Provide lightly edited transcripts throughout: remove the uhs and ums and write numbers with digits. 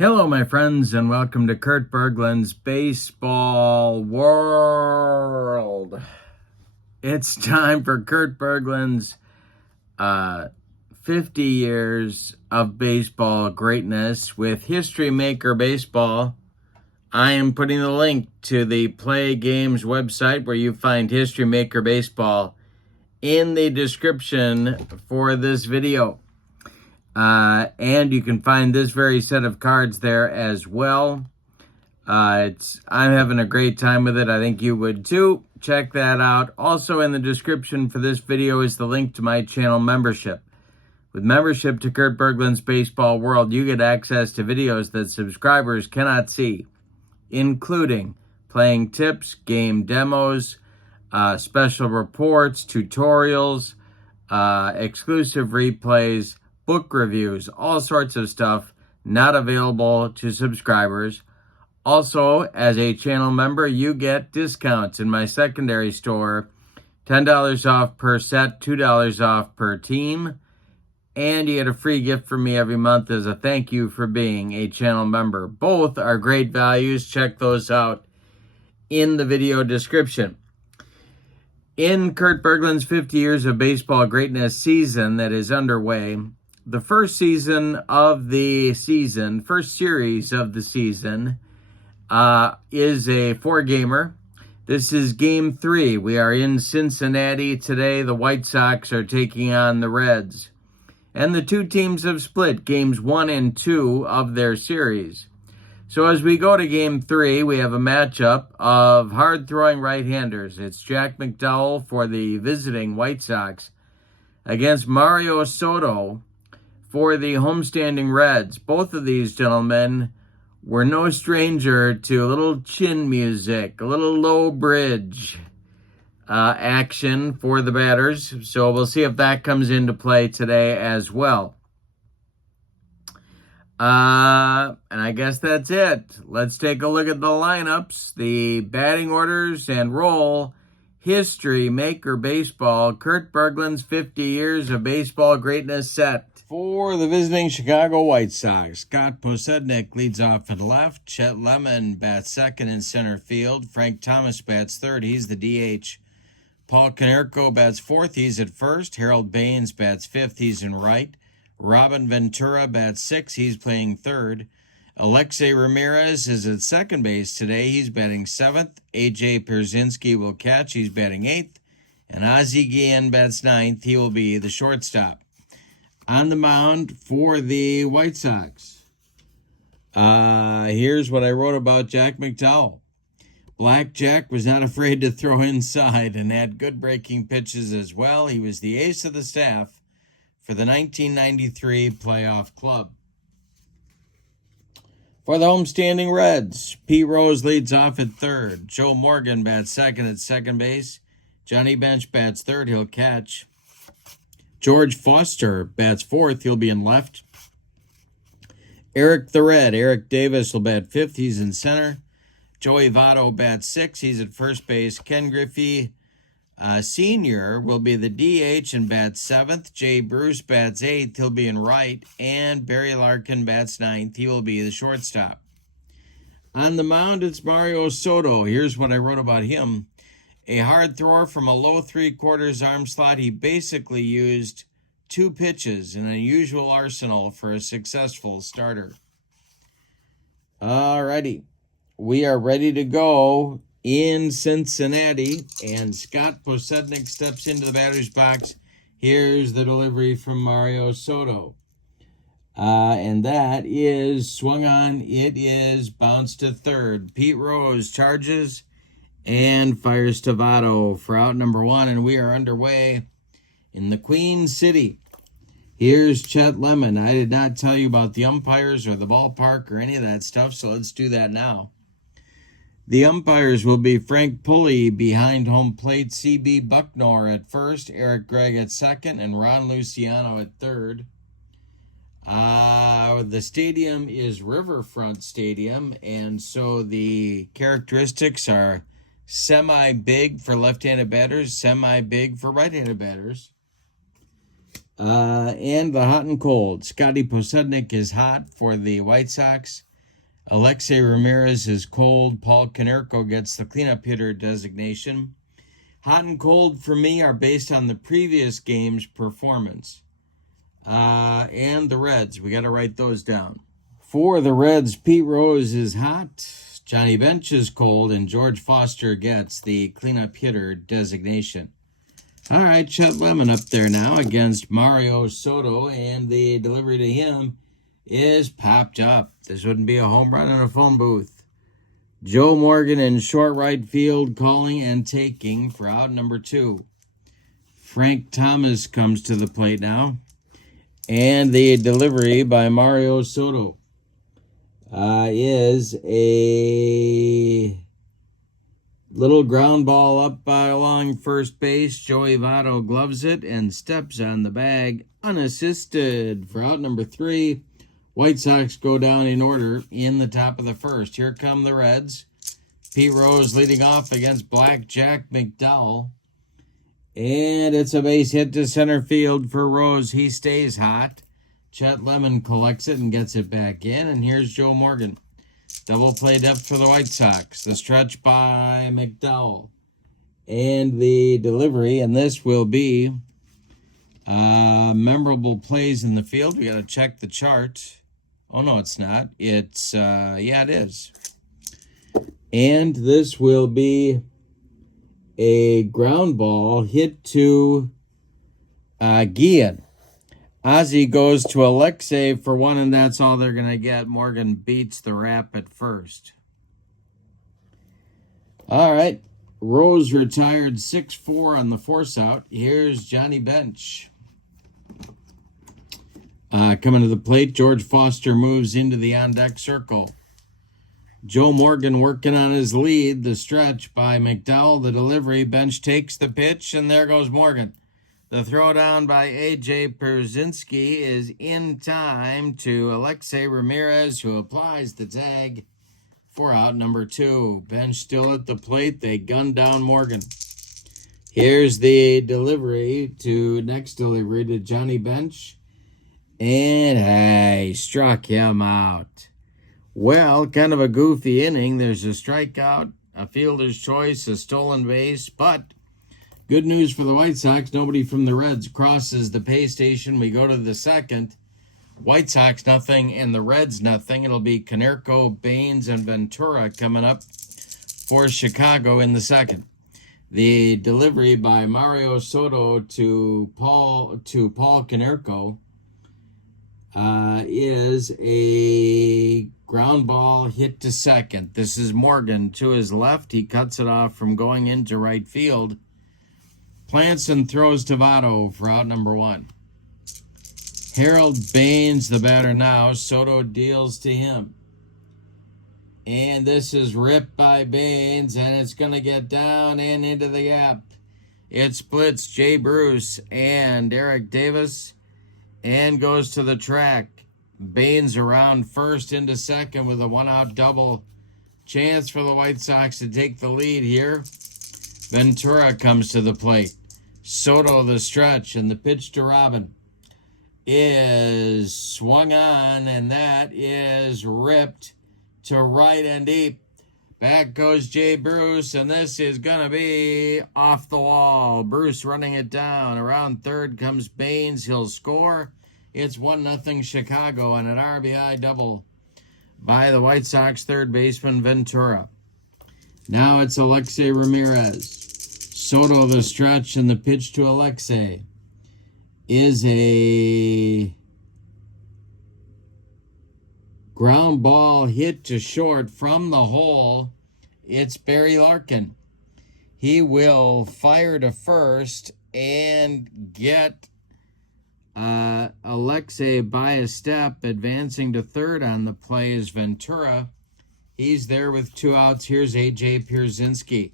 Hello, my friends, and welcome to Kurt Berglund's Baseball World. It's time for Kurt Berglund's 50 years of baseball greatness with History Maker Baseball. I am putting the link to the PLAAY Games website where you find History Maker Baseball in the description for this video. And you can find this very set of cards there as well. I'm having a great time with it. I think you would too. Check that out. Also in the description for this video is the link to my channel membership. With membership to Kurt Berglund's Baseball World, you get access to videos that subscribers cannot see, including playing tips, game demos, special reports, tutorials, exclusive replays, book reviews, all sorts of stuff not available to subscribers. Also, as a channel member, you get discounts in my secondary store, $10 off per set, $2 off per team, and you get a free gift from me every month as a thank you for being a channel member. Both are great values. Check those out in the video description. In Kurt Berglund's 50 Years of Baseball Greatness season that is underway, the first series of the season is a four-gamer. This is Game 3. We are in Cincinnati today. The White Sox are taking on the Reds. And the two teams have split Games 1 and 2 of their series. So as we go to Game 3, we have a matchup of hard-throwing right-handers. It's Jack McDowell for the visiting White Sox against Mario Soto for the homestanding Reds. Both of these gentlemen were no stranger to a little chin music, a little low bridge action for the batters. So we'll see if that comes into play today as well. And I guess that's it. Let's take a look at the lineups, the batting orders, and roll. History Maker Baseball, Kurt Berglund's 50 Years of Baseball Greatness set. For the visiting Chicago White Sox, Scott Posednik leads off at left. Chet Lemon bats second in center field. Frank Thomas bats third. He's the DH. Paul Konerko bats fourth. He's at first. Harold Baines bats fifth. He's in right. Robin Ventura bats sixth. He's playing third. Alexei Ramirez is at second base today. He's batting seventh. A.J. Pierzynski will catch. He's batting eighth. And Ozzie Guillen bats ninth. He will be the shortstop. On the mound for the White Sox, here's what I wrote about Jack McDowell. Black Jack was not afraid to throw inside and had good breaking pitches as well. He was the ace of the staff for the 1993 playoff club. For the homestanding Reds, Pete Rose leads off at third. Joe Morgan bats second at second base. Johnny Bench bats third. He'll catch. George Foster bats fourth. He'll be in left. Eric the Red, Eric Davis will bat fifth. He's in center. Joey Votto bats sixth. He's at first base. Ken Griffey Sr. will be the DH and bats seventh. Jay Bruce bats eighth. He'll be in right. And Barry Larkin bats ninth. He will be the shortstop. On the mound, it's Mario Soto. Here's what I wrote about him. A hard thrower from a low three-quarters arm slot. He basically used two pitches, an unusual arsenal for a successful starter. Alrighty. We are ready to go in Cincinnati, and Scott Posednik steps into the batter's box. Here's the delivery from Mario Soto. And that is swung on. It is bounced to third. Pete Rose charges and fires to Votto for out number one, and we are underway in the Queen City. Here's Chet Lemon. I did not tell you about the umpires or the ballpark or any of that stuff, so let's do that now. The umpires will be Frank Pulley behind home plate, C.B. Bucknor at first, Eric Gregg at second, and Ron Luciano at third. The stadium is Riverfront Stadium, and so the characteristics are semi-big for left-handed batters, semi-big for right-handed batters. And the hot and cold. Scotty Posednik is hot for the White Sox. Alexei Ramirez is cold. Paul Konerko gets the cleanup hitter designation. Hot and cold for me are based on the previous game's performance. And the Reds. We got to write those down. For the Reds, Pete Rose is hot. Johnny Bench is cold. And George Foster gets the cleanup hitter designation. All right, Chet Lemon up there now against Mario Soto. And the delivery to him is popped up. This wouldn't be a home run in a phone booth. Joe Morgan in short right field, calling and taking for out number 2. Frank Thomas comes to the plate now. And the delivery by Mario Soto is a little ground ball up by along first base. Joey Votto gloves it and steps on the bag unassisted for out number 3. White Sox go down in order in the top of the first. Here come the Reds. Pete Rose leading off against Blackjack McDowell. And it's a base hit to center field for Rose. He stays hot. Chet Lemon collects it and gets it back in. And here's Joe Morgan. Double play depth for the White Sox. The stretch by McDowell. And the delivery. And this will be memorable plays in the field. We got to check the chart. Oh, no, it's not. It's, yeah, it is. And this will be a ground ball hit to Guillen. Ozzie goes to Alexei for 1, and that's all they're going to get. Morgan beats the rap at first. All right. Rose retired 6-4 on the force out. Here's Johnny Bench. Coming to the plate, George Foster moves into the on-deck circle. Joe Morgan working on his lead. The stretch by McDowell. The delivery. Bench takes the pitch, and there goes Morgan. The throwdown by A.J. Pierzynski is in time to Alexei Ramirez, who applies the tag for out number 2. Bench still at the plate. They gun down Morgan. Here's the delivery next delivery to Johnny Bench. And hey, struck him out. Well, kind of a goofy inning. There's a strikeout, a fielder's choice, a stolen base, but good news for the White Sox. Nobody from the Reds crosses the pay station. We go to the second. White Sox nothing and the Reds nothing. It'll be Konerko, Baines, and Ventura coming up for Chicago in the second. The delivery by Mario Soto to Paul Konerko is a ground ball hit to second. This is Morgan to his left. He cuts it off from going into right field. Plants and throws to Votto for out number 1. Harold Baines, the batter now. Soto deals to him. And this is ripped by Baines, and it's going to get down and into the gap. It splits Jay Bruce and Eric Davis and goes to the track. Baines around first into second with a 1-out double. Chance for the White Sox to take the lead here. Ventura comes to the plate. Soto the stretch, and the pitch to Robin is swung on, and that is ripped to right and deep. Back goes Jay Bruce, and this is going to be off the wall. Bruce running it down. Around third comes Baines. He'll score. It's 1-0 Chicago, and an RBI double by the White Sox third baseman Ventura. Now it's Alexei Ramirez. Soto the stretch, and the pitch to Alexei is a ground ball hit to short from the hole. It's Barry Larkin. He will fire to first and get Alexei by a step. Advancing to third on the play is Ventura. He's there with 2 outs. Here's A.J. Pierzynski.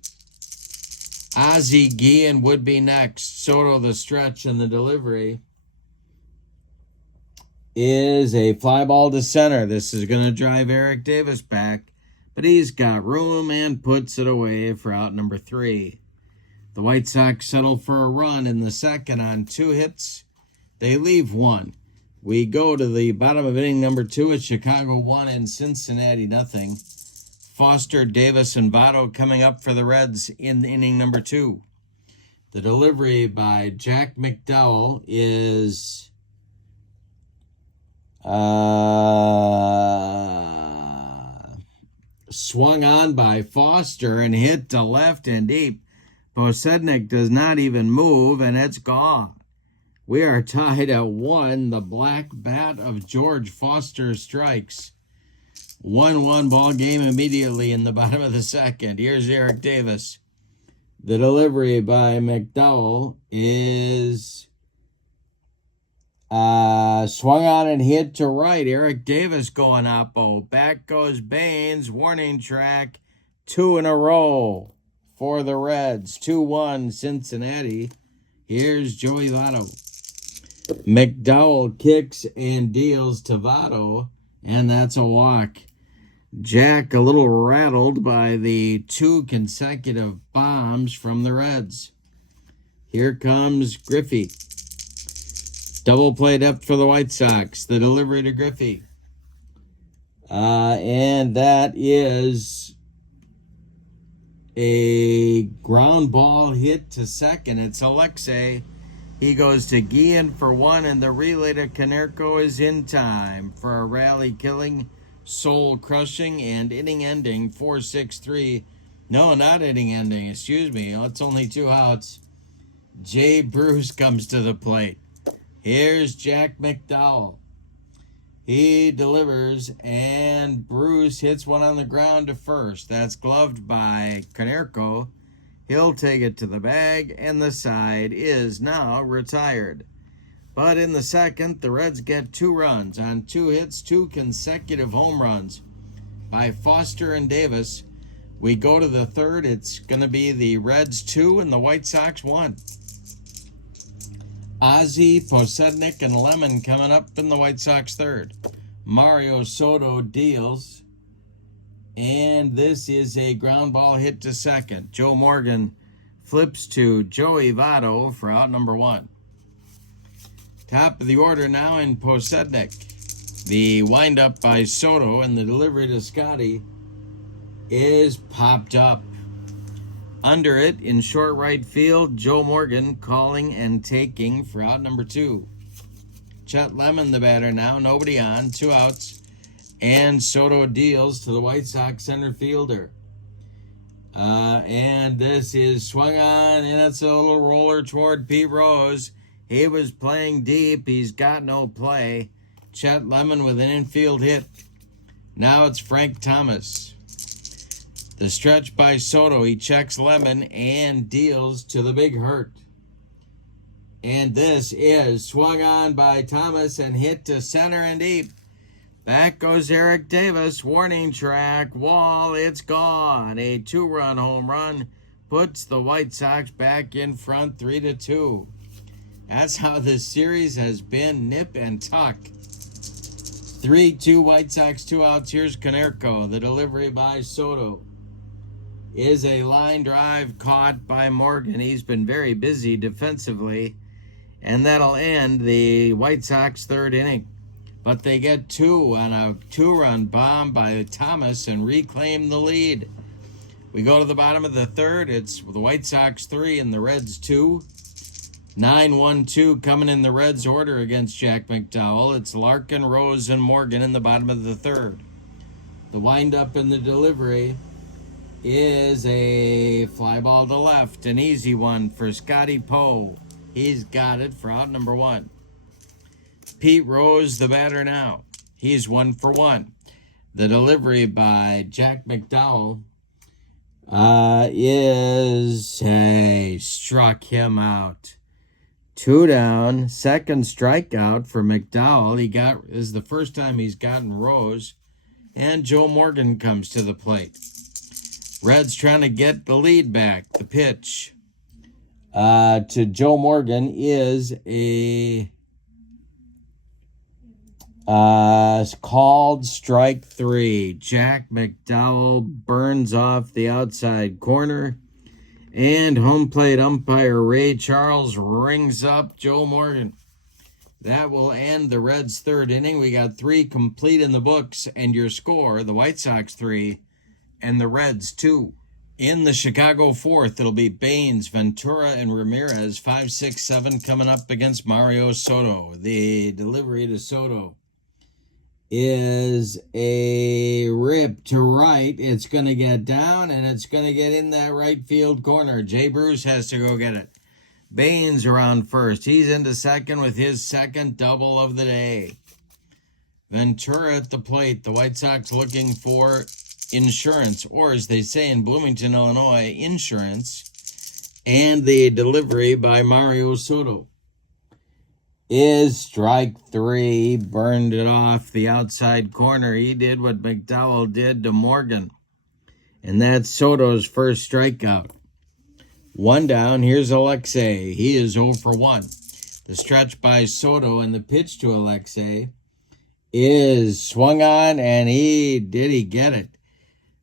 Ozzie Guillen would be next. Soto the stretch, and the delivery is a fly ball to center. This is going to drive Eric Davis back, but he's got room and puts it away for out number 3. The White Sox settle for a run in the second on 2 hits. They leave 1. We go to the bottom of inning number 2. It's Chicago 1 and Cincinnati nothing. Foster, Davis, and Votto coming up for the Reds in inning number 2. The delivery by Jack McDowell is swung on by Foster and hit to left and deep. Posednik does not even move, and it's gone. We are tied at 1. The black bat of George Foster strikes. 1-1 ball game immediately in the bottom of the second. Here's Eric Davis. The delivery by McDowell is swung on and hit to right. Eric Davis going oppo. Back goes Baines. Warning track. 2 in a row for the Reds. 2-1 Cincinnati. Here's Joey Votto. McDowell kicks and deals to Votto, and that's a walk. Jack a little rattled by the 2 consecutive bombs from the Reds. Here comes Griffey. Double play depth for the White Sox. The delivery to Griffey. And that is a ground ball hit to second. It's Alexei. He goes to Guillen for 1, and the relay to Konerko is in time for a rally-killing, soul-crushing, and inning-ending 4-6-3. No, not inning-ending. Excuse me. It's only 2 outs. Jay Bruce comes to the plate. Here's Jack McDowell. He delivers, and Bruce hits one on the ground to first. That's gloved by Konerko. He'll take it to the bag, and the side is now retired. But in the second, the Reds get 2 runs on 2 hits, 2 consecutive home runs by Foster and Davis. We go to the third. It's going to be the Reds 2 and the White Sox 1. Ozzie, Posednik, and Lemon coming up in the White Sox third. Mario Soto deals. And this is a ground ball hit to second. Joe Morgan flips to Joey Votto for out number 1. Top of the order now in Posednik. The windup by Soto and the delivery to Scotty is popped up. Under it, in short right field, Joe Morgan calling and taking for out number 2. Chet Lemon, the batter now, nobody on, 2 outs. And Soto deals to the White Sox center fielder. And this is swung on, and it's a little roller toward Pete Rose. He was playing deep. He's got no play. Chet Lemon with an infield hit. Now it's Frank Thomas. The stretch by Soto. He checks Lemon and deals to the big hurt. And this is swung on by Thomas and hit to center and deep. Back goes Eric Davis. Warning track. Wall. It's gone. A 2-run home run puts the White Sox back in front 3-2. That's how this series has been nip and tuck. 3-2 White Sox, 2 outs. Here's Konerko. The delivery by Soto is a line drive caught by Morgan. He's been very busy defensively. And that'll end the White Sox third inning. But they get 2 on a 2-run bomb by Thomas and reclaim the lead. We go to the bottom of the third. It's the White Sox 3 and the Reds 2. 9-1-2 coming in the Reds order against Jack McDowell. It's Larkin, Rose, and Morgan in the bottom of the third. The windup and the delivery is a fly ball to left. An easy one for Scotty Poe. He's got it for out number 1. Pete Rose, the batter now. He's 1 for 1. The delivery by Jack McDowell struck him out. 2 down, second strikeout for McDowell. This is the first time he's gotten Rose. And Joe Morgan comes to the plate. Reds trying to get the lead back. The pitch to Joe Morgan is a called strike 3. Jack McDowell burns off the outside corner. And home plate umpire Ray Charles rings up Joe Morgan. That will end the Reds' third inning. We got 3 complete in the books, and your score, the White Sox 3 and the Reds 2. In the Chicago fourth, it'll be Baines, Ventura, and Ramirez, 5, 6, 7 coming up against Mario Soto. The delivery to Soto is a rip to right. It's going to get down, and it's going to get in that right field corner. Jay Bruce has to go get it. Baines around first. He's into second with his second double of the day. Ventura at the plate. The White Sox looking for insurance, or as they say in Bloomington, Illinois, insurance. And the delivery by Mario Soto is strike 3. Burned it off the outside corner. He did what McDowell did to Morgan. And that's Soto's first strikeout. 1 down. Here's Alexei. He is 0 for 1. The stretch by Soto and the pitch to Alexei is swung on, and he get it.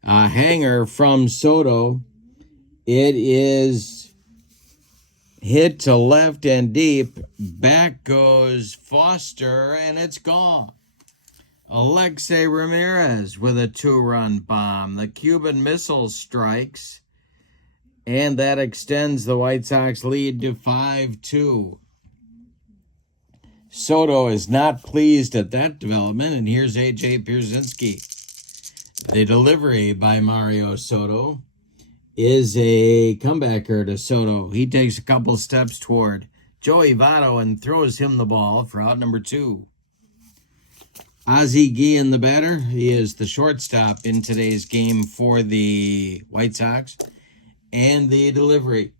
A hanger from Soto. It is hit to left and deep. Back goes Foster, and it's gone. Alexei Ramirez with a 2-run bomb. The Cuban Missile strikes. And that extends the White Sox lead to 5-2. Soto is not pleased at that development, and here's A.J. Pierzynski. The delivery by Mario Soto is a comebacker to Soto. He takes a couple steps toward Joey Votto and throws him the ball for out number 2. Ozzie Guillen, the batter. He is the shortstop in today's game for the White Sox. And the delivery.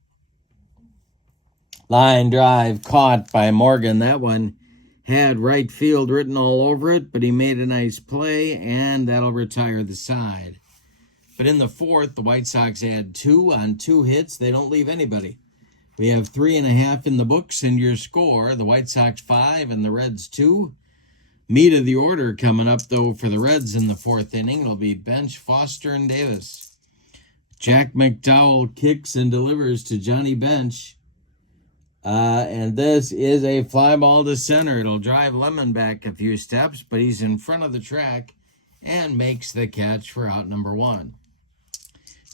Line drive caught by Morgan. That one had right field written all over it, but he made a nice play, and that'll retire the side. But in the fourth, the White Sox add 2 on 2 hits. They don't leave anybody. We have 3.5 in the books, and your score, the White Sox 5 and the Reds 2. Meat of the order coming up, though, for the Reds in the fourth inning. It'll be Bench, Foster, and Davis. Jack McDowell kicks and delivers to Johnny Bench. And this is a fly ball to center. It'll drive Lemon back a few steps, but he's in front of the track and makes the catch for out number 1.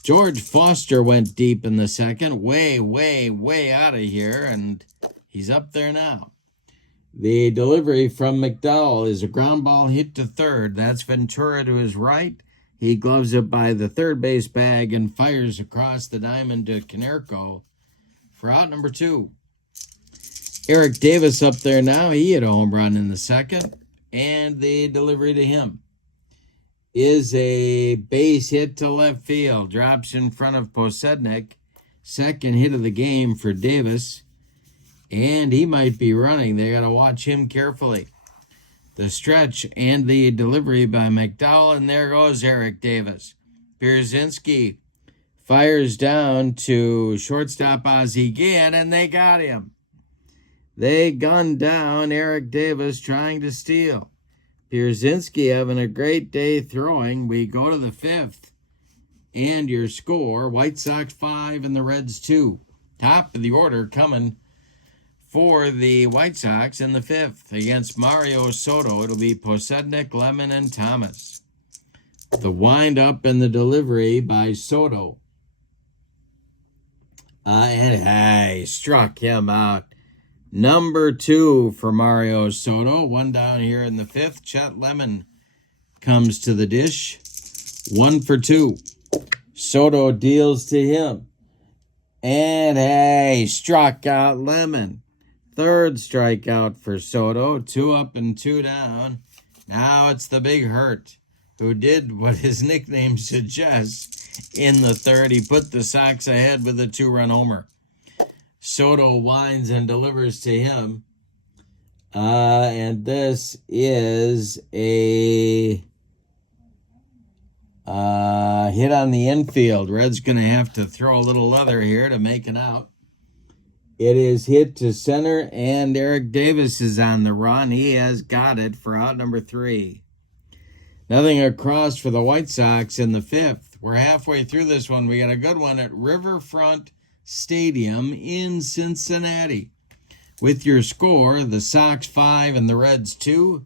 George Foster went deep in the second, way out of here, and he's up there now. The delivery from McDowell is a ground ball hit to third. That's Ventura to his right. He gloves it by the third base bag and fires across the diamond to Konerko for out number 2. Eric Davis up there now. He hit a home run in the second. And the delivery to him is a base hit to left field. Drops in front of Posednik. Second hit of the game for Davis. And he might be running. They got to watch him carefully. The stretch and the delivery by McDowell, and there goes Eric Davis. Pierzynski fires down to shortstop Ozzie Guillen, and they got him. They gunned down Eric Davis trying to steal. Pierzynski having a great day throwing. We go to the fifth, and your score, White Sox 5 and the Reds 2. Top of the order coming for the White Sox in the fifth against Mario Soto. It'll be Posednik, Lemon, and Thomas. The wind-up and the delivery by Soto. And struck him out. Number 2 for Mario Soto. 1 down here in the fifth. Chet Lemon comes to the dish. 1 for 2. Soto deals to him. And struck out Lemon. Third strikeout for Soto. 2 up and 2 down. Now it's the Big Hurt, who did what his nickname suggests in the third. He put the Sox ahead with a 2-run homer. Soto winds and delivers to him. And this is a hit on the infield. Red's going to have to throw a little leather here to make it out. It is hit to center, and Eric Davis is on the run. He has got it for out number 3. Nothing across for the White Sox in the fifth. We're halfway through this one. We got a good one at Riverfront Stadium in Cincinnati. With your score, the Sox 5 and the Reds 2.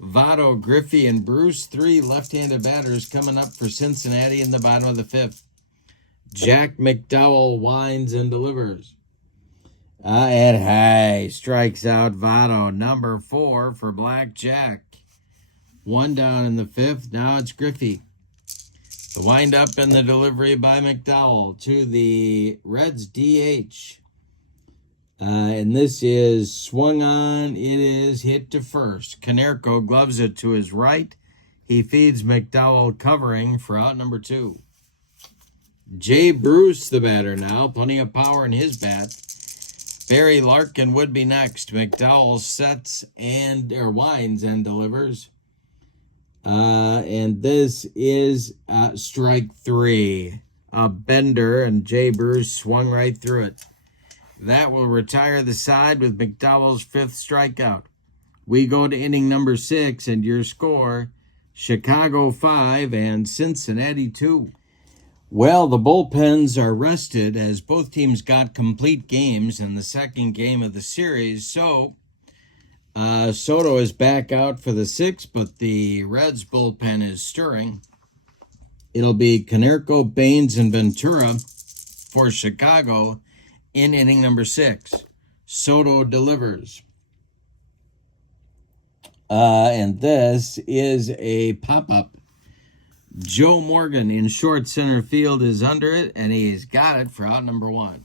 Votto, Griffey, and Bruce, 3 left-handed batters coming up for Cincinnati in the bottom of the 5th. Jack McDowell winds and delivers. Ed High strikes out Votto, number 4 for Blackjack. 1 down in the 5th. Now it's Griffey. The windup and the delivery by McDowell to the Reds DH. And this is swung on. It is hit to first. Konerko gloves it to his right. He feeds McDowell covering for out number 2. Jay Bruce, the batter now. Plenty of power in his bat. Barry Larkin would be next. McDowell sets winds and delivers. And this is strike 3. A bender, and Jay Bruce swung right through it. That will retire the side with McDowell's 5th strikeout. We go to inning number 6, and your score, Chicago 5 and Cincinnati 2. Well, the bullpens are rested as both teams got complete games in the second game of the series. So, Soto is back out for the 6th, but the Reds bullpen is stirring. It'll be Konerko, Baines, and Ventura for Chicago in inning number 6. Soto delivers. And this is a pop-up. Joe Morgan in short center field is under it, and he's got it for out number 1.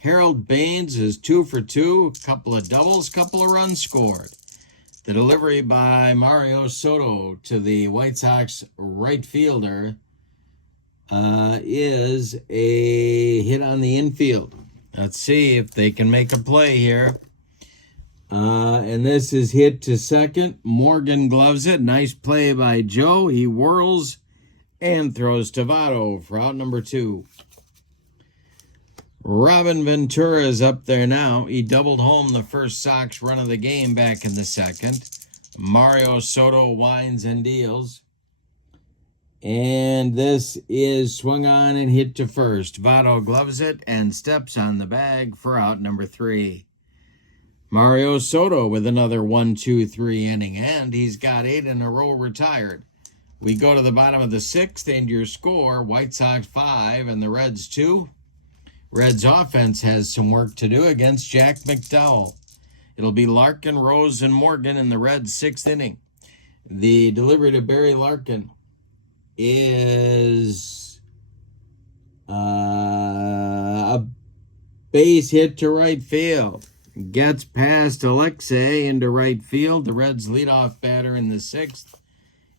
Harold Baines is 2 for 2, a couple of doubles, couple of runs scored. The delivery by Mario Soto to the White Sox right fielder is a hit on the infield. Let's see if they can make a play here. And this is hit to second. Morgan gloves it. Nice play by Joe. He whirls and throws to Votto for out number 2. Robin Ventura is up there now. He doubled home the first Sox run of the game back in the second. Mario Soto winds and deals. And this is swung on and hit to first. Votto gloves it and steps on the bag for out number 3. Mario Soto with another 1-2-3 inning, and he's got 8 in a row retired. We go to the bottom of the 6th, and your score, White Sox 5 and the Reds 2. Reds offense has some work to do against Jack McDowell. It'll be Larkin, Rose, and Morgan in the Reds' 6th inning. The delivery to Barry Larkin is a base hit to right field. Gets past Alexei into right field. The Reds' leadoff batter in the 6th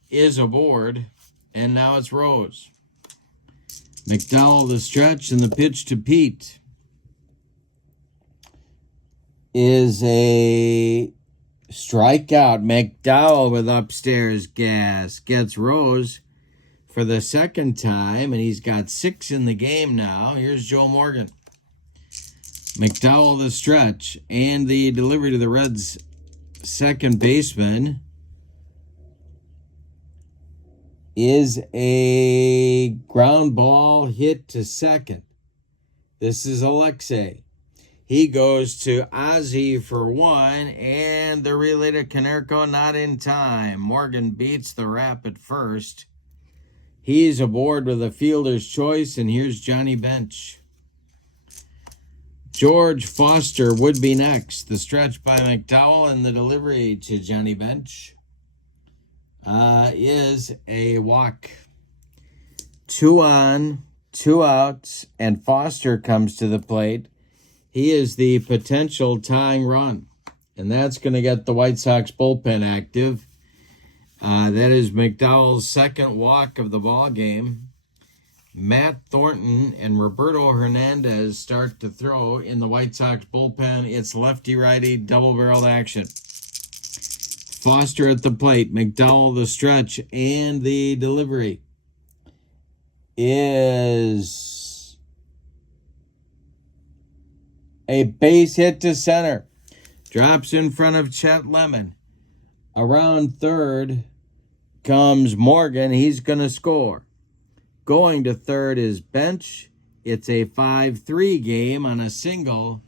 is aboard, and now it's Rose. McDowell the stretch, and the pitch to Pete is a strikeout. McDowell with upstairs gas gets Rose for the second time, and he's got 6 in the game now. Here's Joe Morgan. McDowell the stretch, and the delivery to the Reds' second baseman is a ground ball hit to second. This is Alexei. He goes to Ozzie for 1, and the relay to Konerko not in time. Morgan beats the rap at first. He's aboard with a fielder's choice, and here's Johnny Bench. George Foster would be next. The stretch by McDowell and the delivery to Johnny Bench is a walk. 2 on, 2 outs, and Foster comes to the plate. He is the potential tying run, and that's going to get the White Sox bullpen active. That is McDowell's second walk of the ball game. Matt Thornton and Roberto Hernandez start to throw in the White Sox bullpen. It's lefty-righty double-barreled action. Foster at the plate, McDowell the stretch, and the delivery is a base hit to center. Drops in front of Chet Lemon. Around third comes Morgan. He's going to score. Going to third is Bench. It's a 5-3 game on a single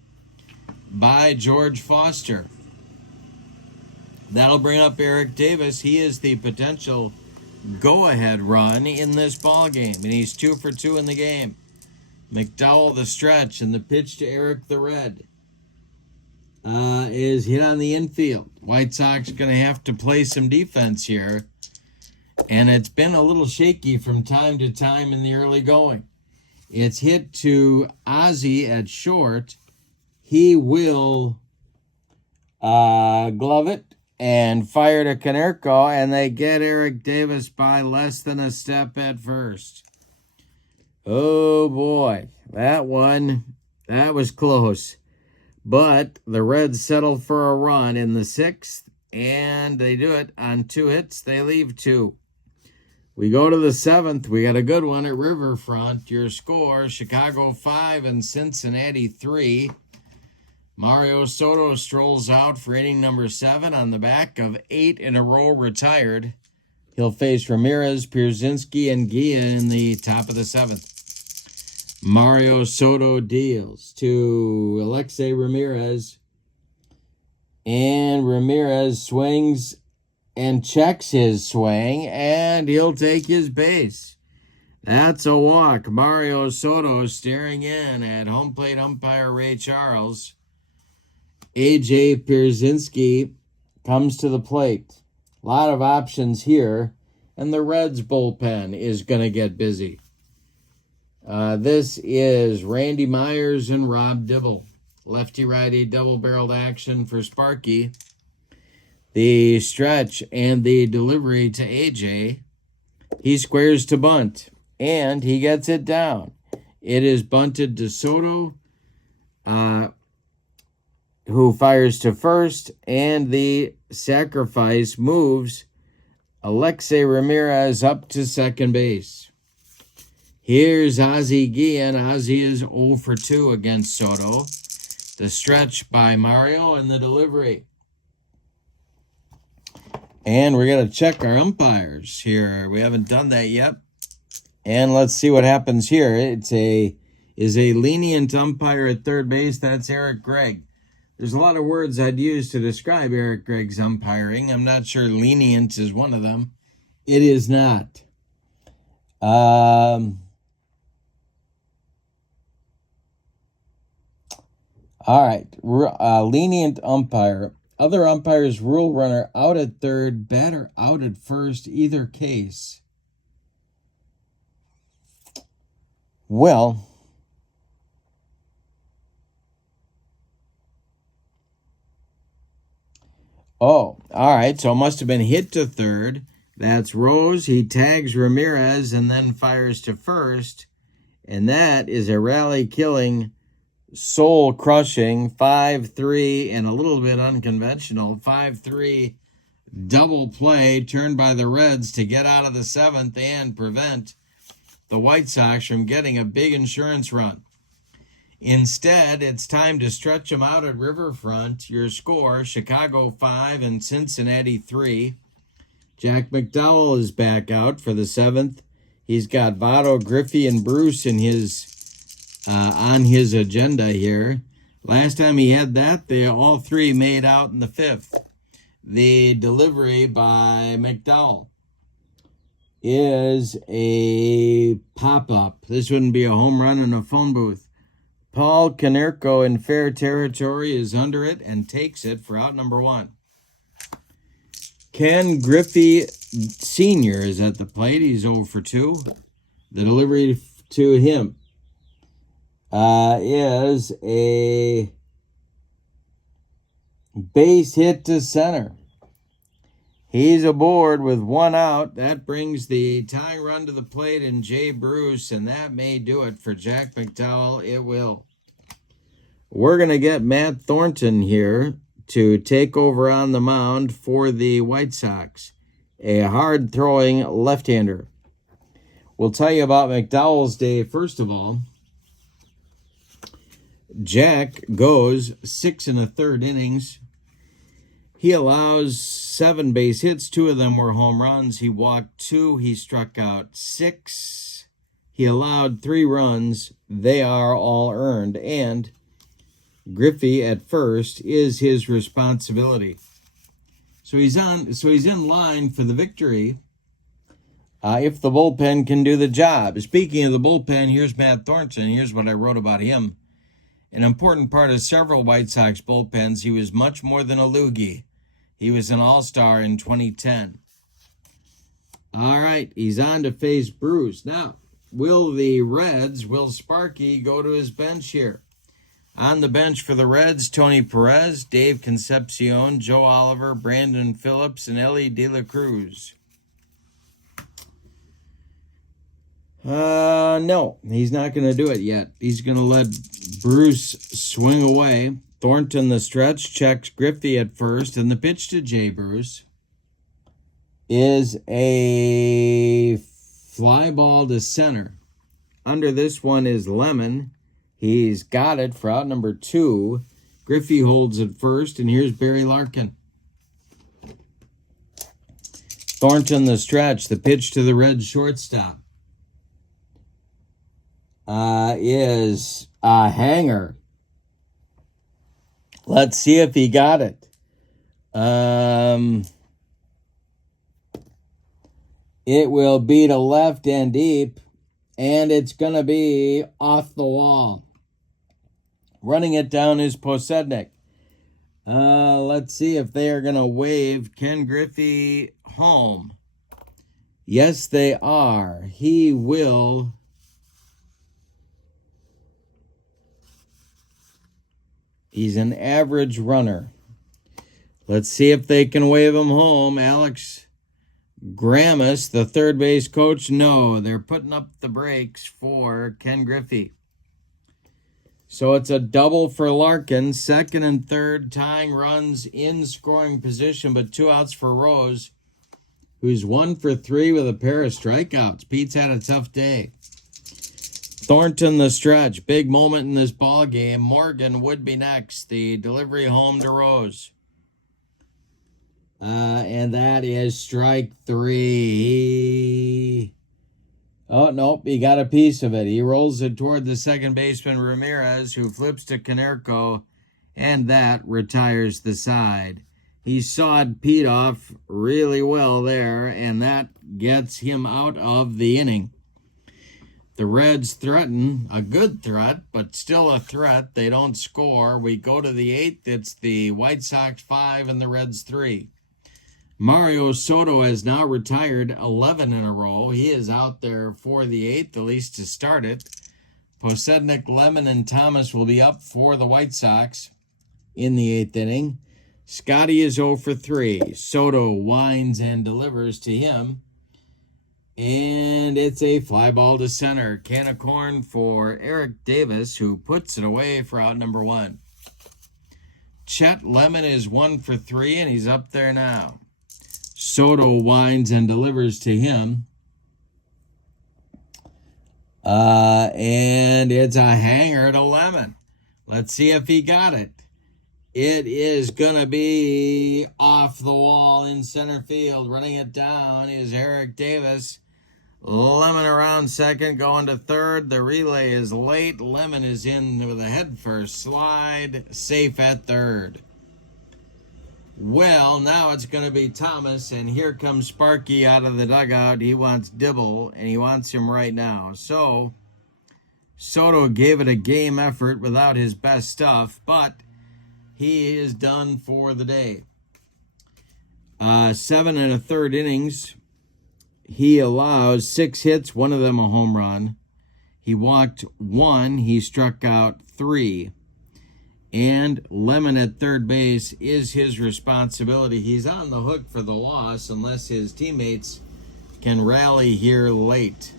by George Foster. That'll bring up Eric Davis. He is the potential go-ahead run in this ball game, and he's 2 for 2 in the game. McDowell the stretch, and the pitch to Eric the Red is hit on the infield. White Sox going to have to play some defense here, and it's been a little shaky from time to time in the early going. It's hit to Ozzie at short. He will glove it and fire to Konerko, and they get Eric Davis by less than a step at first. Oh boy, that was close. But the Reds settled for a run in the 6th, and they do it on 2 hits. They leave 2. We go to the 7th. We got a good one at Riverfront. Your score, Chicago 5 and Cincinnati 3. Mario Soto strolls out for inning number 7 on the back of 8 in a row retired. He'll face Ramirez, Pierzynski, and Gia in the top of the 7th. Mario Soto deals to Alexei Ramirez. And Ramirez swings and checks his swing, and he'll take his base. That's a walk. Mario Soto staring in at home plate umpire Ray Charles. A.J. Pierzynski comes to the plate. A lot of options here, and the Reds bullpen is going to get busy. This is Randy Myers and Rob Dibble. Lefty-righty double-barreled action for Sparky. The stretch and the delivery to A.J. He squares to bunt, and he gets it down. It is bunted to Soto, who fires to first, and the sacrifice moves Alexei Ramirez up to second base. Here's Ozzie Guillen. Ozzie is 0 for 2 against Soto. The stretch by Mario and the delivery. And we're going to check our umpires here. We haven't done that yet. And let's see what happens here. Is a lenient umpire at third base. That's Eric Gregg. There's a lot of words I'd use to describe Eric Gregg's umpiring. I'm not sure lenient is one of them. It is not. All right. Lenient umpire. Other umpires rule runner out at third, batter out at first, either case. Well, all right. So it must have been hit to third. That's Rose. He tags Ramirez and then fires to first. And that is a rally-killing, soul-crushing 5-3 and a little bit unconventional 5-3 double play turned by the Reds to get out of the 7th and prevent the White Sox from getting a big insurance run. Instead, it's time to stretch them out at Riverfront. Your score, Chicago 5 and Cincinnati 3. Jack McDowell is back out for the 7th. He's got Votto, Griffey, and Bruce in his on his agenda here. Last time he had that, they all 3 made out in the 5th. The delivery by McDowell is a pop-up. This wouldn't be a home run in a phone booth. Paul Konerko in fair territory is under it and takes it for out number 1. Ken Griffey Sr. is at the plate. He's 0 for 2. The delivery to him is a base hit to center. He's aboard with 1 out. That brings the tying run to the plate in Jay Bruce, and that may do it for Jack McDowell. It will. We're going to get Matt Thornton here to take over on the mound for the White Sox, a hard-throwing left-hander. We'll tell you about McDowell's day first of all. Jack goes 6 1/3 innings. He allows 7 base hits. 2 of them were home runs. He walked 2. He struck out 6. He allowed 3 runs. They are all earned. And Griffey at first is his responsibility. So he's in line for the victory. If the bullpen can do the job. Speaking of the bullpen, here's Matt Thornton. Here's what I wrote about him. An important part of several White Sox bullpens, he was much more than a loogie. He was an all-star in 2010. All right, he's on to face Bruce. Now, will Sparky go to his bench here? On the bench for the Reds, Tony Perez, Dave Concepcion, Joe Oliver, Brandon Phillips, and Ellie De La Cruz. No, he's not going to do it yet. He's going to let Bruce swing away. Thornton, the stretch, checks Griffey at first, and the pitch to Jay Bruce is a fly ball to center. Under this one is Lemon. He's got it for out number 2. Griffey holds it first, and here's Barry Larkin. Thornton, the stretch, the pitch to the Reds shortstop is a hanger. Let's see if he got it. It will be to left and deep, and it's going to be off the wall. Running it down is Posednik. Let's see if they are going to wave Ken Griffey home. Yes, they are. He will. He's an average runner. Let's see if they can wave him home. Alex Gramis, the third base coach, no. They're putting up the brakes for Ken Griffey. So it's a double for Larkin. Second and third tying runs in scoring position, but 2 outs for Rose, who's 1 for 3 with a pair of strikeouts. Pete's had a tough day. Thornton, the stretch. Big moment in this ball game. Morgan would be next. The delivery home to Rose. And that is strike 3. Oh, nope, he got a piece of it. He rolls it toward the second baseman, Ramirez, who flips to Konerko, and that retires the side. He sawed Pete off really well there, and that gets him out of the inning. The Reds threaten, a good threat, but still a threat. They don't score. We go to the 8th. It's the White Sox 5 and the Reds 3. Mario Soto has now retired 11 in a row. He is out there for the 8th, at least to start it. Posednik, Lemon, and Thomas will be up for the White Sox in the 8th inning. Scotty is 0 for 3. Soto winds and delivers to him. And it's a fly ball to center. Can of corn for Eric Davis, who puts it away for out number 1. Chet Lemon is 1 for 3, and he's up there now. Soto winds and delivers to him. And it's a hanger to Lemon. Let's see if he got it. It is going to be off the wall in center field. Running it down is Eric Davis. Lemon around second, going to third. The relay is late. Lemon is in with a head first slide. Safe at third. Well, now it's going to be Thomas, and here comes Sparky out of the dugout. He wants Dibble, and he wants him right now. So, Soto gave it a game effort without his best stuff, but he is done for the day. 7 1/3 innings. He allows 6 hits, 1 of them a home run. He walked 1. He struck out 3. And Lemon at third base is his responsibility. He's on the hook for the loss unless his teammates can rally here late.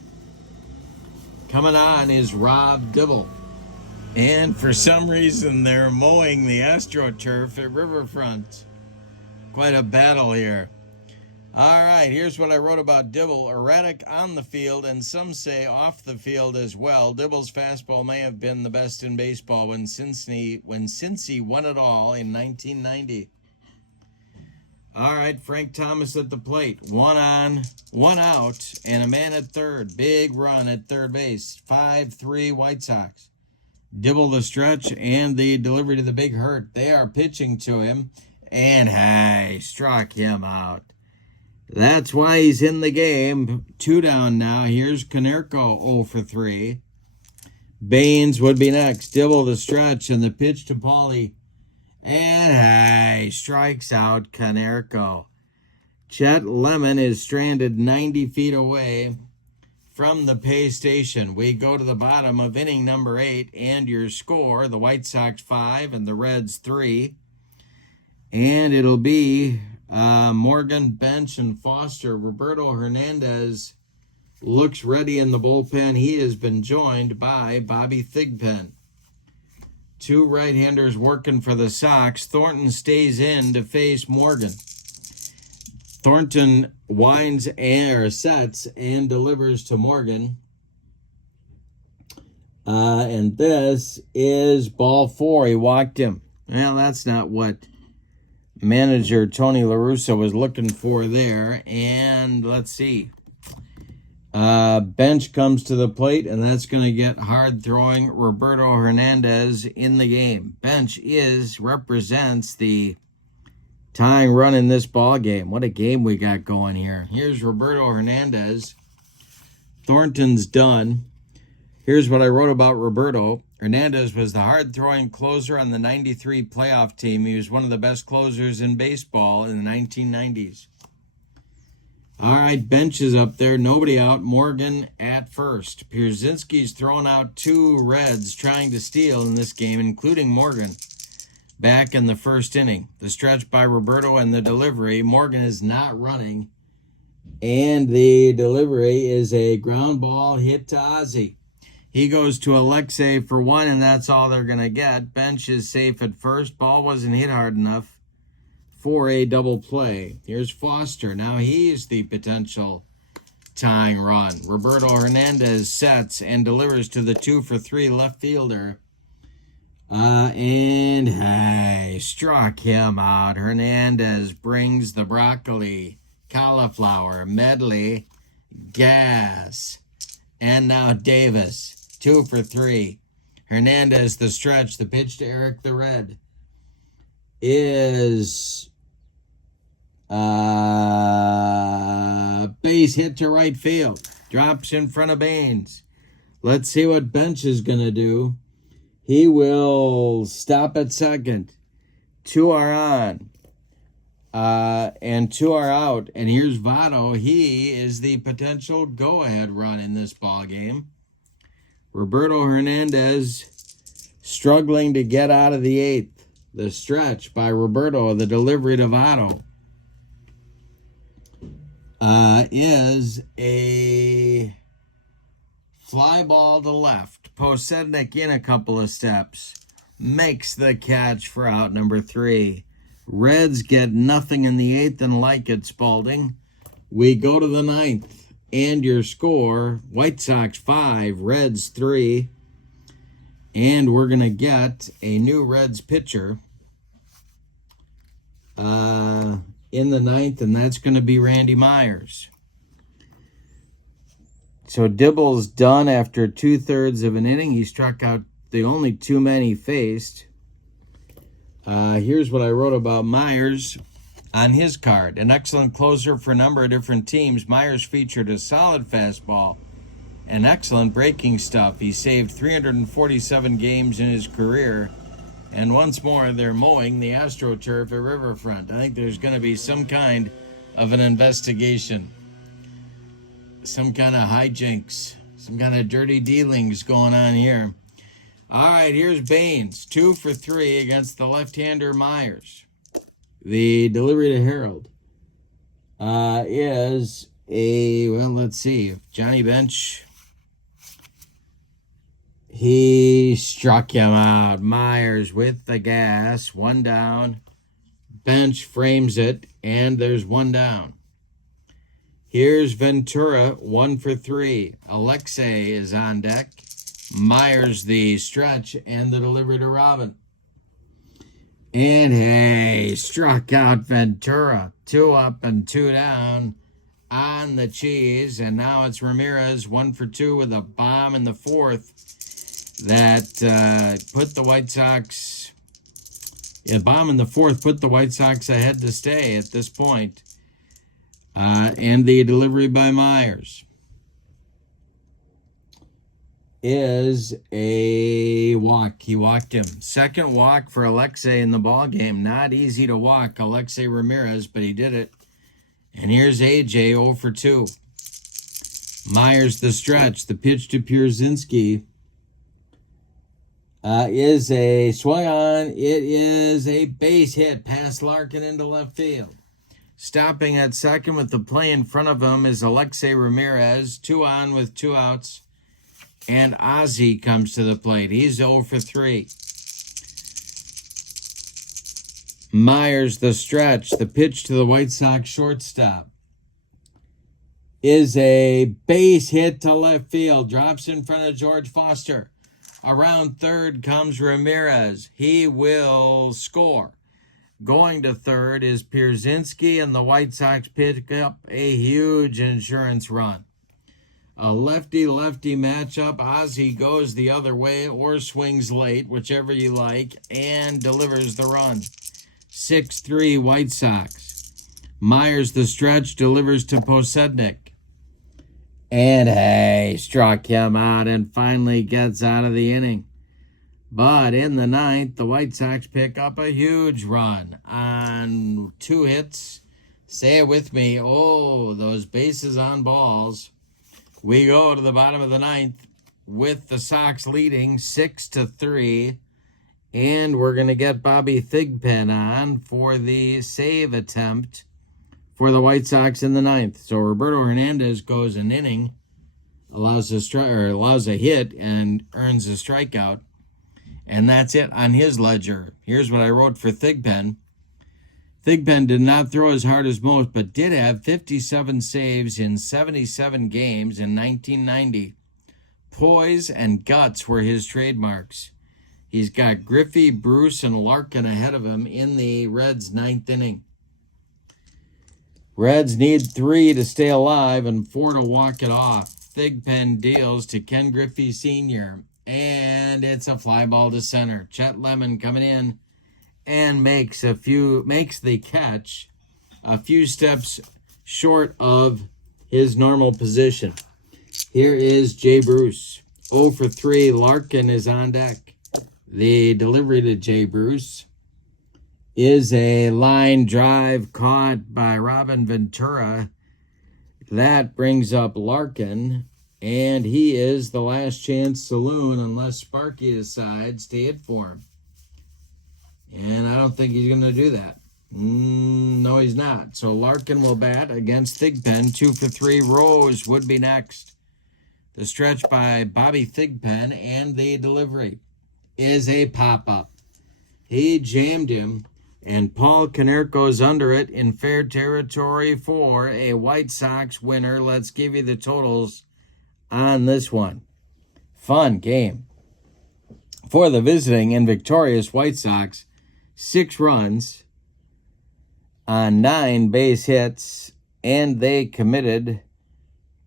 Coming on is Rob Dibble. And for some reason, they're mowing the AstroTurf at Riverfront. Quite a battle here. All right, here's what I wrote about Dibble. Erratic on the field, and some say off the field as well. Dibble's fastball may have been the best in baseball when Cincy won it all in 1990. All right, Frank Thomas at the plate. 1 on, 1 out, and a man at third. Big run at third base. 5-3 White Sox. Dibble the stretch and the delivery to the big hurt. They are pitching to him, and hey, struck him out. That's why he's in the game. 2 down now. Here's Konerko 0 for 3. Baines would be next. Dibble the stretch and the pitch to Paulie. And hey, strikes out Konerko. Chet Lemon is stranded 90 feet away from the pay station. We go to the bottom of inning number 8, and your score, the White Sox 5 and the Reds 3. And it'll be Morgan, Bench, and Foster. Roberto Hernandez looks ready in the bullpen. He has been joined by Bobby Thigpen. 2 right-handers working for the Sox. Thornton stays in to face Morgan. Thornton winds or sets and delivers to Morgan. And this is ball 4. He walked him. Well, that's not what manager Tony La Russa was looking for there. And let's see. Bench comes to the plate, and that's going to get hard-throwing Roberto Hernandez in the game. Bench represents the tying run in this ball game. What a game we got going here. Here's Roberto Hernandez. Thornton's done. Here's what I wrote about Roberto. Hernandez was the hard-throwing closer on the 93 playoff team. He was one of the best closers in baseball in the 1990s. All right, Bench is up there. Nobody out. Morgan at first. Pierzynski's thrown out 2 Reds trying to steal in this game, including Morgan, back in the first inning. The stretch by Roberto and the delivery. Morgan is not running. And the delivery is a ground ball hit to Ozzie. He goes to Alexei for 1, and that's all they're going to get. Bench is safe at first. Ball wasn't hit hard enough for a double play. Here's Foster. Now he's the potential tying run. Roberto Hernandez sets and delivers to the 2 for 3 left fielder. And hey, struck him out. Hernandez brings the broccoli, cauliflower, medley, gas. And now Davis, 2 for 3. Hernandez the stretch. The pitch to Eric the Red is base hit to right field. Drops in front of Baines. Let's see what Bench is going to do. He will stop at second. 2 are on. And 2 are out. And here's Votto. He is the potential go-ahead run in this ball game. Roberto Hernandez struggling to get out of the 8th. The stretch by Roberto, the delivery to Votto, is a fly ball to left. Posednik in a couple of steps. Makes the catch for out number 3. Reds get nothing in the 8th and like it, Spalding. We go to the 9th. And your score, White Sox 5, Reds 3. And we're going to get a new Reds pitcher in the 9th, and that's going to be Randy Myers. So Dibble's done after 2/3 of an inning. He struck out the only 2 men he faced. Here's what I wrote about Myers on his card. An excellent closer for a number of different teams. Myers featured a solid fastball and excellent breaking stuff. He saved 347 games in his career. And once more, they're mowing the AstroTurf at Riverfront. I think there's going to be some kind of an investigation. Some kind of hijinks. Some kind of dirty dealings going on here. All right, here's Baines. 2 for 3 against the left-hander Myers. The delivery to Harold is a, well, let's see. Johnny Bench, he struck him out. Myers with the gas. 1 down. Bench frames it, and there's 1 down. Here's Ventura, 1 for 3. Alexei is on deck. Myers the stretch and the delivery to Robin. And hey, struck out Ventura. 2 up and 2 down on the cheese. And now it's Ramirez, 1 for 2 with a bomb in the 4th. that put the White Sox, a bomb in the fourth, put the White Sox ahead to stay at this point. And the delivery by Myers is a walk. He walked him. Second walk for Alexei in the ball game. Not easy to walk Alexei Ramirez, but he did it. And here's AJ 0 for 2. Myers the stretch. The pitch to Pierzynski is a swung on. It is a base hit past Larkin into left field. Stopping at second with the play in front of him is Alexei Ramirez. 2 on with 2 outs. And Ozzie comes to the plate. He's 0 for 3. Myers the stretch. The pitch to the White Sox shortstop is a base hit to left field. Drops in front of George Foster. Around third comes Ramirez. He will score. Going to third is Pierzynski, and the White Sox pick up a huge insurance run. A lefty-lefty matchup. Ozzie goes the other way or swings late, whichever you like, and delivers the run. 6-3 White Sox. Myers the stretch delivers to Posednik. And hey, struck him out and finally gets out of the inning. But in the ninth, the White Sox pick up a huge run on 2 hits. Say it with me. Oh, those bases on balls. We go to the bottom of the ninth with the Sox leading 6-3. And we're going to get Bobby Thigpen on for the save attempt for the White Sox in the ninth. So Roberto Hernandez goes an inning, allows a hit, and earns a strikeout. And that's it on his ledger. Here's what I wrote for Thigpen. Thigpen did not throw as hard as most, but did have 57 saves in 77 games in 1990. Poise and guts were his trademarks. He's got Griffey, Bruce, and Larkin ahead of him in the Reds' 9th inning. Reds need 3 to stay alive and 4 to walk it off. Thigpen deals to Ken Griffey Sr., and it's a fly ball to center. Chet Lemon coming in and makes the catch a few steps short of his normal position. Here is Jay Bruce. 0 for 3. Larkin is on deck. The delivery to Jay Bruce is a line drive caught by Robin Ventura. That brings up Larkin, and he is the last chance saloon unless Sparky decides to hit for him. And I don't think he's going to do that. No, he's not. So Larkin will bat against Thigpen. 2 for 3. Rose would be next. The stretch by Bobby Thigpen, and the delivery is a pop-up. He jammed him, and Paul Konerko's under it in fair territory for a White Sox winner. Let's give you the totals on this one. Fun game. For the visiting and victorious White Sox, 6 runs on 9 base hits, and they committed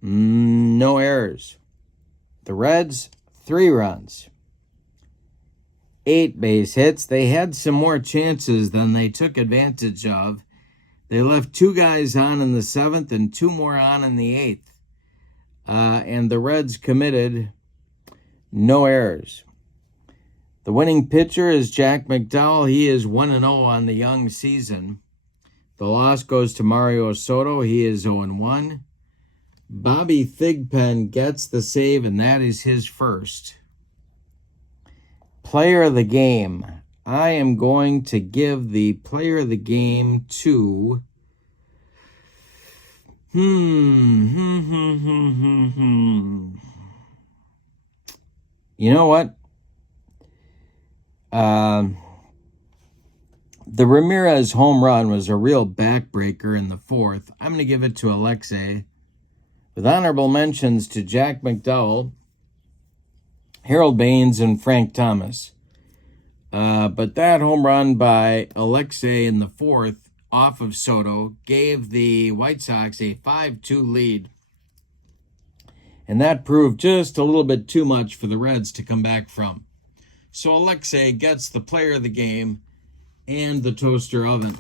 no errors. The Reds, 3 runs, 8 base hits. They had some more chances than they took advantage of. They left 2 guys on in the 7th and 2 more on in the 8th. And the Reds committed no errors. The winning pitcher is Jack McDowell. He is 1-0 on the young season. The loss goes to Mario Soto. He is 0-1. Bobby Thigpen gets the save, and that is his first. Player of the game. I am going to give the player of the game to... You know what? The Ramirez home run was a real backbreaker in the 4th. I'm going to give it to Alexei, with honorable mentions to Jack McDowell, Harold Baines, and Frank Thomas. But that home run by Alexei in the 4th off of Soto gave the White Sox a 5-2 lead. And that proved just a little bit too much for the Reds to come back from. So Alexei gets the player of the game and the toaster oven.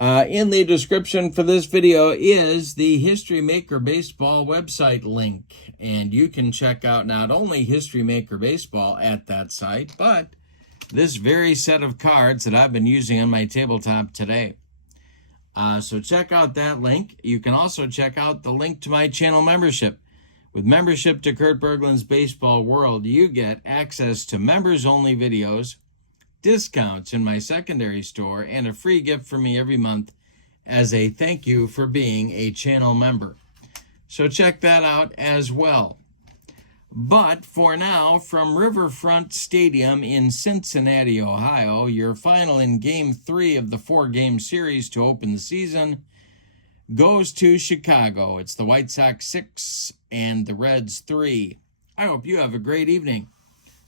In the description for this video is the History Maker Baseball website link. And you can check out not only History Maker Baseball at that site, but this very set of cards that I've been using on my tabletop today. So check out that link. You can also check out the link to my channel membership. With membership to Kurt Berglund's Baseball World, you get access to members-only videos, discounts in my secondary store, and a free gift from me every month as a thank you for being a channel member. So check that out as well. But for now, from Riverfront Stadium in Cincinnati, Ohio, your final in Game 3 of the 4-game series to open the season goes to Chicago. It's the White Sox 6 and the Reds 3. I hope you have a great evening.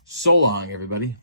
So long, everybody.